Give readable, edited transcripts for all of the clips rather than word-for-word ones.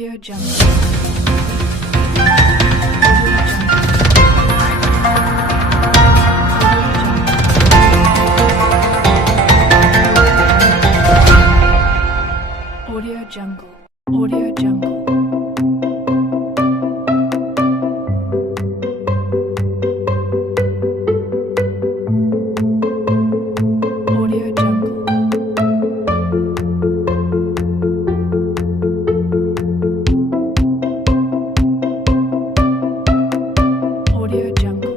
Audio Jungle. Audio Jungle. Audio Jungle. Audio Jungle. Audio Jungle.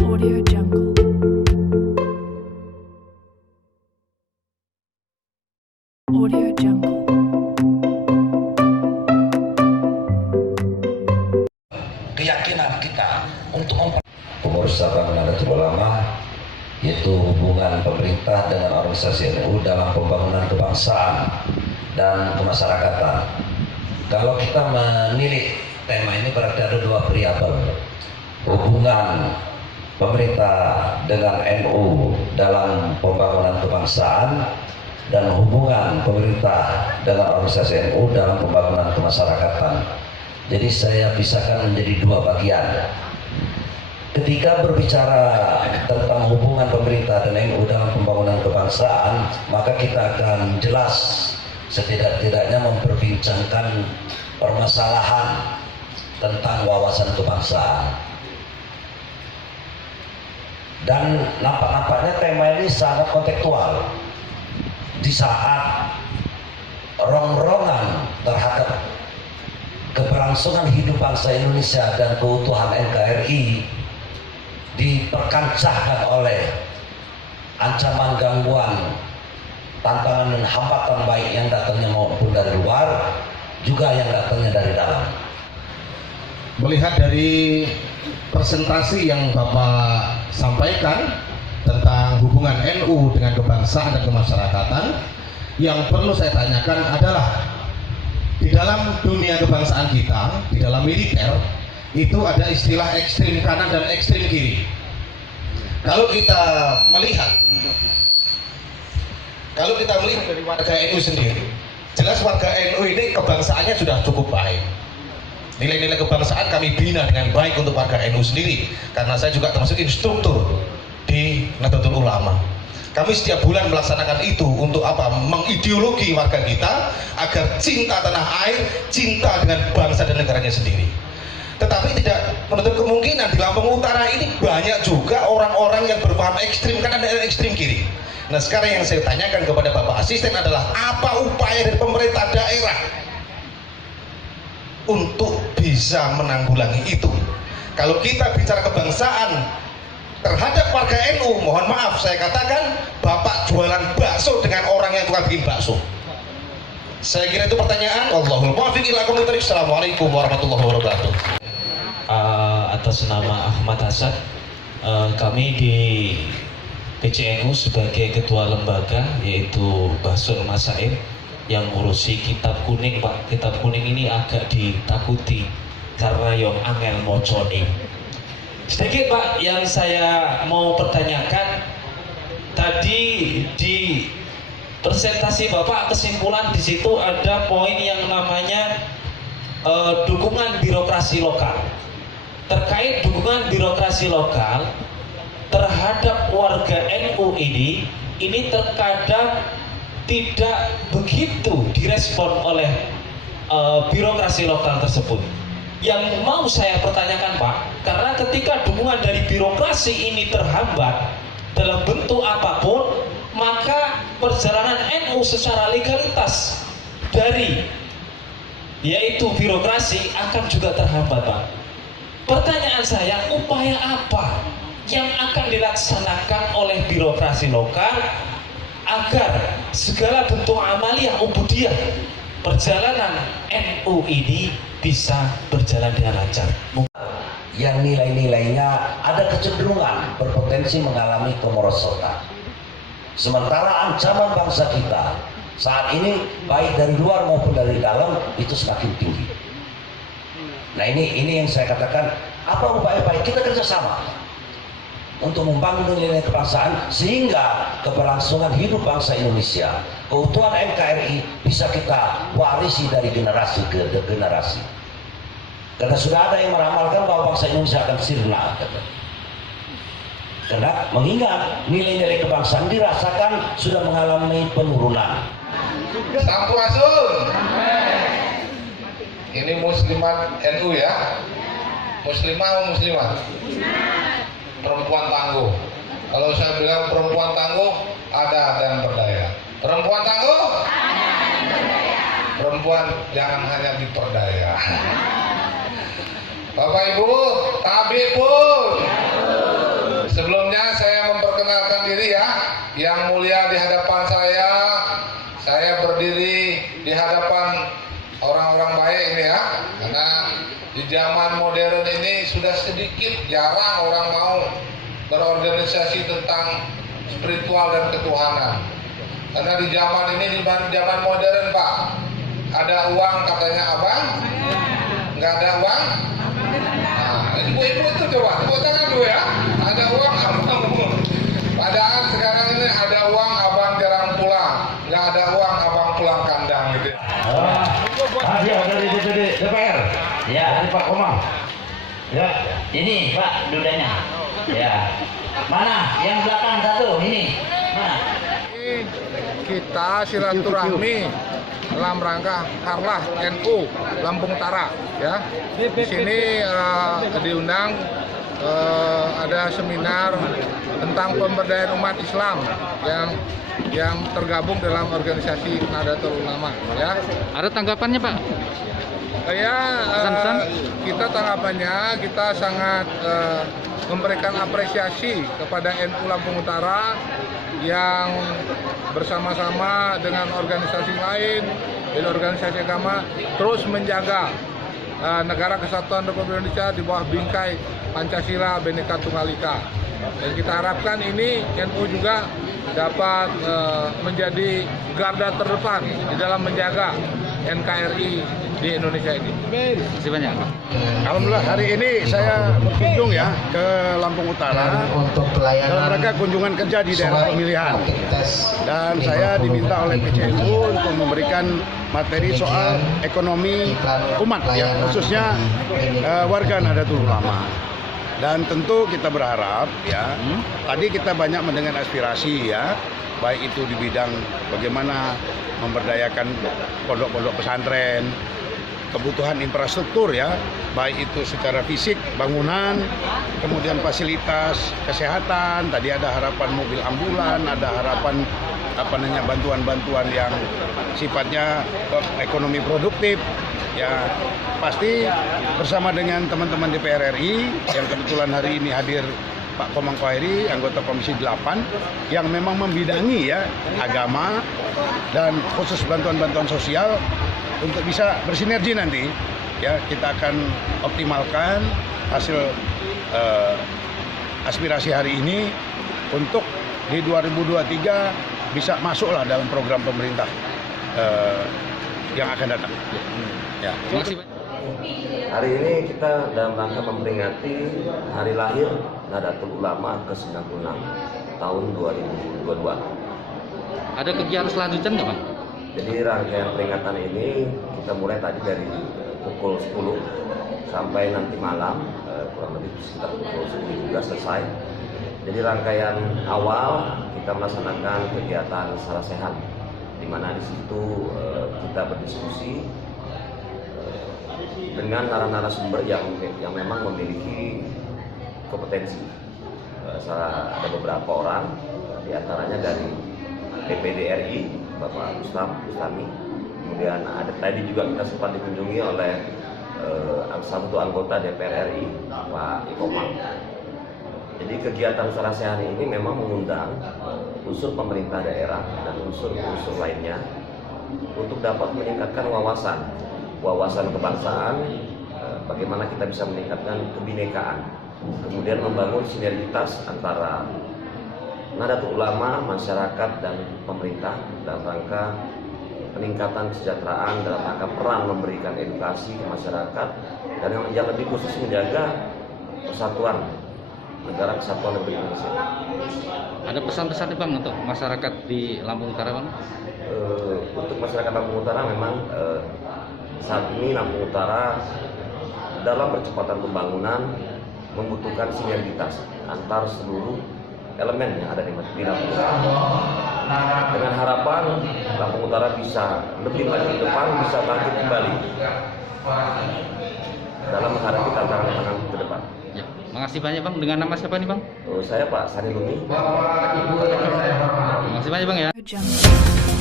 Audio Jungle. Audio Jungle. Keyakinan kita untuk pengurus cabang Nahdlatul Ulama, yaitu hubungan pemerintah dengan organisasi NU dalam pembangunan kebangsaan dan kemasyarakatan. Kalau kita menilik tema ini berarti ada dua variabel: hubungan pemerintah dengan NU dalam pembangunan kebangsaan dan hubungan pemerintah dengan organisasi NU dalam pembangunan kemasyarakatan. Jadi saya pisahkan menjadi dua bagian. Ketika berbicara tentang hubungan pemerintah dan NU dalam pembangunan kebangsaan, maka kita akan jelas setidak-tidaknya memperbincangkan permasalahan tentang wawasan kebangsaan. Dan nampak-nampaknya tema ini sangat kontekstual di saat rongrongan terhadap keberlangsungan hidup bangsa Indonesia dan keutuhan NKRI diperkancahkan oleh ancaman gangguan, tantangan dan hambatan baik yang datangnya maupun dari luar, juga yang datangnya dari dalam. Melihat dari presentasi yang Bapak sampaikan tentang hubungan NU dengan kebangsaan dan kemasyarakatan, yang perlu saya tanyakan adalah di dalam dunia kebangsaan kita, di dalam militer, itu ada istilah ekstrim kanan dan ekstrim kiri. Kalau kita melihat dari warga NU sendiri, jelas warga NU ini kebangsaannya sudah cukup baik. Nilai-nilai kebangsaan kami bina dengan baik untuk warga NU sendiri, karena saya juga termasuk instruktur di Nahdlatul Ulama. Kami setiap bulan melaksanakan itu untuk apa? Mengideologi warga kita agar cinta tanah air, cinta dengan bangsa dan negaranya sendiri. Tetapi tidak menutup kemungkinan di Lampung Utara ini banyak juga orang-orang yang berpaham ekstrim kanan dan ekstrim kiri. Nah, sekarang yang saya tanyakan kepada Bapak Asisten adalah apa upaya dari pemerintah daerah untuk bisa menanggulangi itu? Kalau kita bicara kebangsaan terhadap warga NU, mohon maaf saya katakan, Bapak jualan bakso dengan orang yang tukang bikin bakso. Saya kira itu pertanyaan. Wallahul muwaffiq ila aqwamit thoriq. Assalamualaikum warahmatullahi wabarakatuh. Atas nama Ahmad Hasan, kami di PCNU sebagai ketua lembaga, yaitu Bahsul Masail, yang ngurusi kitab kuning, Pak. Kitab kuning ini agak ditakuti karena yang angel mocone. Sedikit, Pak, yang saya mau pertanyakan tadi di presentasi Bapak, kesimpulan di situ ada poin yang namanya dukungan birokrasi lokal. Terkait dukungan birokrasi lokal terhadap warga NU ini terkadang tidak begitu direspon oleh birokrasi lokal tersebut. Yang mau saya pertanyakan, Pak, karena ketika dukungan dari birokrasi ini terhambat dalam bentuk apapun, maka perjalanan NU secara legalitas dari yaitu birokrasi akan juga terhambat, Pak. Pertanyaan saya, upaya apa yang akan dilaksanakan oleh birokrasi lokal agar segala bentuk amaliyah ubudiyah perjalanan NU ini bisa berjalan dengan lancar? Yang nilai-nilainya ada kecenderungan berpotensi mengalami kemerosotan. Sementara ancaman bangsa kita saat ini baik dari luar maupun dari dalam itu semakin tinggi. Nah, ini yang saya katakan, apa upaya-upaya kita kerjasama untuk membangun nilai kebangsaan sehingga keberlangsungan hidup bangsa Indonesia, keutuhan NKRI bisa kita warisi dari generasi ke generasi. Karena sudah ada yang meramalkan bahwa bangsa Indonesia akan sirna. Karena mengingat nilai-nilai kebangsaan dirasakan sudah mengalami penurunan. Sampurasun. Ini muslimat NU ya. Muslimah atau muslimat? Perempuan tangguh. Kalau saya bilang perempuan tangguh, ada yang berdaya. Perempuan tangguh? Perempuan jangan hanya diperdaya. Bapak Ibu, tabib pun. Sebelumnya saya memperkenalkan diri ya. Yang mulia di hadapan saya berdiri di hadapan orang-orang baik ini ya. Karena di zaman modern ini sudah sedikit jarang orang mau berorganisasi tentang spiritual dan ketuhanan. Karena di zaman ini, di zaman modern Pak, ada uang katanya abang, nggak ada uang. Nah, ibu-ibu itu coba tepuk tangan dulu ya. Ada uang abang. Padahal sekarang ini ada uang abang jarang pulang, nggak ada uang abang pulang kandang gitu. Dari DPD DPR. Ya, ini Pak Komang. Ya, ini Pak dudanya. Ya. Mana? Yang belakang satu ini. Mana? Kita silaturahmi dalam rangka Harlah NU Lampung Utara ya. Di sini diundang ada seminar tentang pemberdayaan umat Islam yang tergabung dalam organisasi Nahdlatul Ulama ya. Ada tanggapannya Pak? Kita tanggapannya kita sangat memberikan apresiasi kepada NU Lampung Utara yang bersama-sama dengan organisasi lain dan organisasi agama terus menjaga negara kesatuan Republik Indonesia di bawah bingkai Pancasila Bhinneka Tunggal Ika. Dan kita harapkan ini NU juga dapat menjadi garda terdepan di dalam menjaga NKRI di Indonesia ini. Terima kasih banyak. Alhamdulillah hari ini saya berkunjung ya ke Lampung Utara dalam rangka kunjungan kerja di daerah pemilihan, dan saya diminta oleh PCNU untuk memberikan materi soal ekonomi umat ya, khususnya warga Nahdlatul Ulama. Dan tentu kita berharap ya, tadi kita banyak mendengar aspirasi ya, baik itu di bidang bagaimana memberdayakan pondok-pondok pesantren, kebutuhan infrastruktur ya, baik itu secara fisik, bangunan, kemudian fasilitas kesehatan, tadi ada harapan mobil ambulan, ada harapan bantuan-bantuan yang sifatnya ekonomi produktif. Ya, pasti bersama dengan teman-teman DPR RI yang kebetulan hari ini hadir Pak Komang Khairi, anggota Komisi 8 yang memang membidangi ya agama dan khusus bantuan-bantuan sosial untuk bisa bersinergi nanti ya, kita akan optimalkan hasil aspirasi hari ini untuk di 2023 bisa masuklah dalam program pemerintah yang akan datang. Ya. Terima kasih. Hari ini kita dalam rangka memperingati hari lahir Nahdlatul Ulama ke-96 tahun 2022. Ada kegiatan selanjutnya nggak Pak? Jadi rangkaian peringatan ini kita mulai tadi dari pukul 10 sampai nanti malam, kurang lebih sekitar pukul 10 juga selesai. Jadi rangkaian awal kita melaksanakan kegiatan Salah Sehat, di mana di situ kita berdiskusi dengan narasumber yang memang memiliki kompetensi. Ada beberapa orang, diantaranya dari DPD RI, Bapak Bustami. Kemudian ada tadi juga kita sempat dikunjungi oleh satu anggota DPR RI, Pak Ikomang. Jadi kegiatan Salah Sehat ini memang mengundang unsur pemerintah daerah dan unsur-unsur lainnya untuk dapat meningkatkan wawasan kebangsaan, bagaimana kita bisa meningkatkan kebinekaan, kemudian membangun sinergitas antara Nahdlatul Ulama, masyarakat, dan pemerintah dalam rangka peningkatan kesejahteraan, dalam rangka peran memberikan edukasi ke masyarakat, dan yang lebih khusus menjaga persatuan Negara Kesatuan Republik Indonesia. Ada pesan-pesan nih Bang untuk masyarakat di Lampung Utara Bang? Untuk masyarakat Lampung Utara memang saat ini Lampung Utara dalam percepatan pembangunan membutuhkan sinergitas antar seluruh elemen yang ada di Lampung Utara. Dengan harapan Lampung Utara bisa lebih maju ke depan, bisa bangkit kembali dalam menghadapi tantangan-tantangan ke depan. Ya, makasih banyak Bang. Dengan nama siapa nih Bang? Saya Pak Sani Lumi. Makasih banyak Bang ya. Jungle.